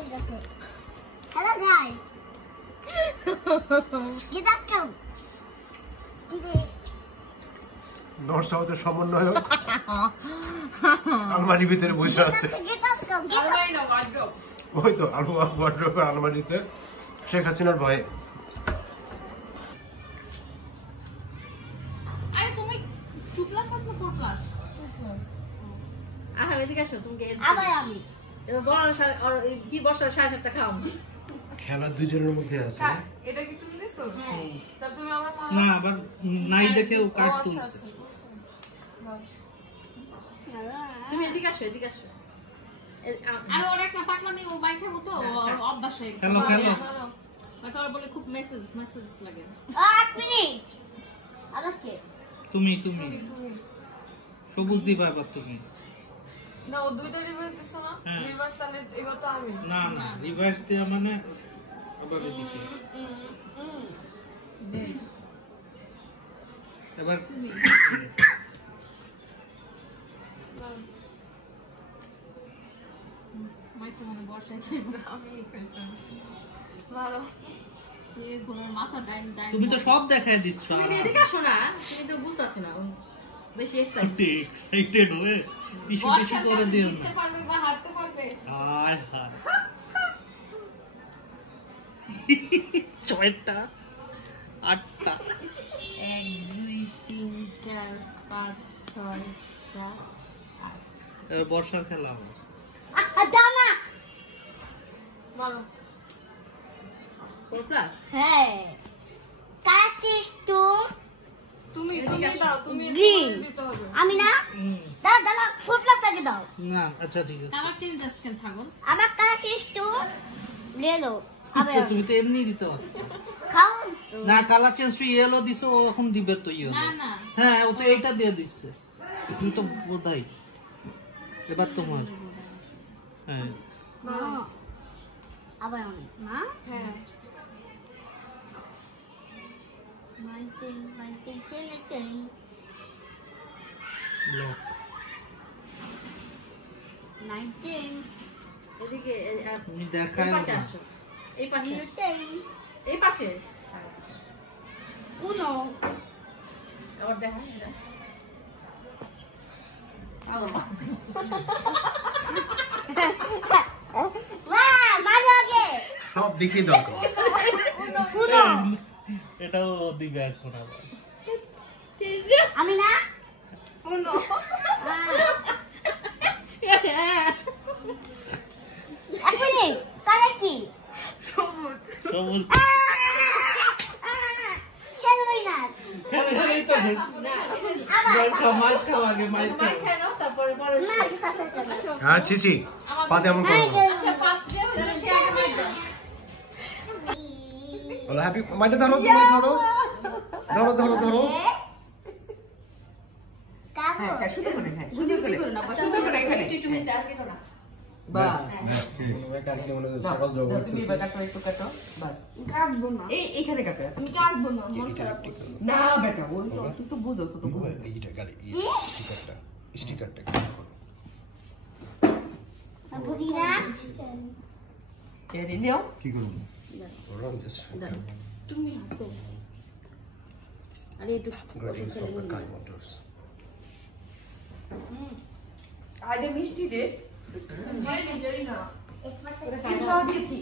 Hello guys. Get up, come. North সাউথের সমন্বয়ক আলমারির ভিতরে বসে আছে। ওই তো আলু ওয়ার্ড্রোবের আলমারিতে শেখ হাসিনার ভয়ে। আরে তুমি 2 প্লাস না 4 প্লাস? 2 প্লাস। আহা এদিকে আসো তুমি আবার আমি। এবার বড় আর কি বর্ষা 7:30 খাও। খেলা দুজনের মধ্যে আছে। এটা কি তুমি নিছো? হ্যাঁ। তা তুমি আমার না আবার নাই দেখেও কাট তুলছে। তুমি এদিকে আসো এদিকে আসো। আর ওর একটা পাগলামি ও বাইক খাবো তো অভ্যাস হয়ে গেছে। খেলো খেলো। তারপর বলে খুব মেসেজ লাগে। 1 মিনিট। আমাকে। তুমি সবুজ দিবা এবার তুমি। না ও দুইটা রিভার্স দিছ না? রিভার্স তাহলে এবার তো আমি। না রিভার্স দেয়া মানে আবার এদিকে। এবার মাইকে মনে বর্ষায় আমি খাইতাম। মারো। যে ঘোড়ার মাথা ডাইন তুমি তো সব দেখায় দিচ্ছ। তুমি এদিকে আসো না, তুমি তো বুঝতাছ না বেশি এক্সাইটেড হয়ে টিস্যু করে দিও না। জিততে পারবে বা হারতে পারবে। আয় হায় 6টা 8টা 1 2 3 4 5 6 7 8 এবার বর্ষার খেলা হবে। দানা। মারো। 4 প্লাস হ্যাঁ। কাটিস তো তুমি দাও তুমি দিতে হবে। আমি না দাও দাও 4 প্লাস টাকে দাও। না আচ্ছা ঠিক আছে। কালার চেঞ্জ আসছেন ছাগল। আমার কাটিস তো ले लो আবে তুমি তো এমনি দিতে পারো। খাও না কালার চেঞ্জ তুই ইয়েলো দিছো ও এখন দিবে তো ইয়েলো। না হ্যাঁ ও তো এইটা দিয়ে দিচ্ছে। তুমি তো বোধাই এবার তোমার। হ্যাঁ আবার আমি না হ্যাঁ মাইটিং লক 19 এদিকে তুমি এই দেখায় পাশে আসো, এই পাশে এই পাশে uno আবার দেখা মারো আগে সব দেখিয়ে দাও। uno এটাও দিবে এখন আবার। আমি না উনো এক মিনিট কালে কি সবুজ সবুজ খেলোই না খেলেই তো মাইর খাও আগে মাইর খাও। তারপরে পরে না সাথে সাথে হ্যাঁ চিচি পাতে এমন করো না। আচ্ছা ফার্স্ট ডে হলো সে আগে মাইর বলো হ্যাপি মাইটা ধরো ধরো কাগো শুধু করে খাই বুঝি করে না শুধু করে এখানে একটু মিশে আর কিছু না বাস সকাল যোগ তুমি কাটো একটু কাটো বাস কাটবো না এইখানে কাটো আমি কাটবো না মন খারাপ না বেটা ওই তো তুই তো বুঝছস তো বুঝ এইটা গাড়ি স্টিকারটা আর বুঝি না কেড়ে নিও কি করব ওরম জাস্ট তুমি হাতো আরে একটু গ্রেটিংস ফর দ্য কাই মোটরস আরে মিষ্টি দে একমাত্র দিয়েছি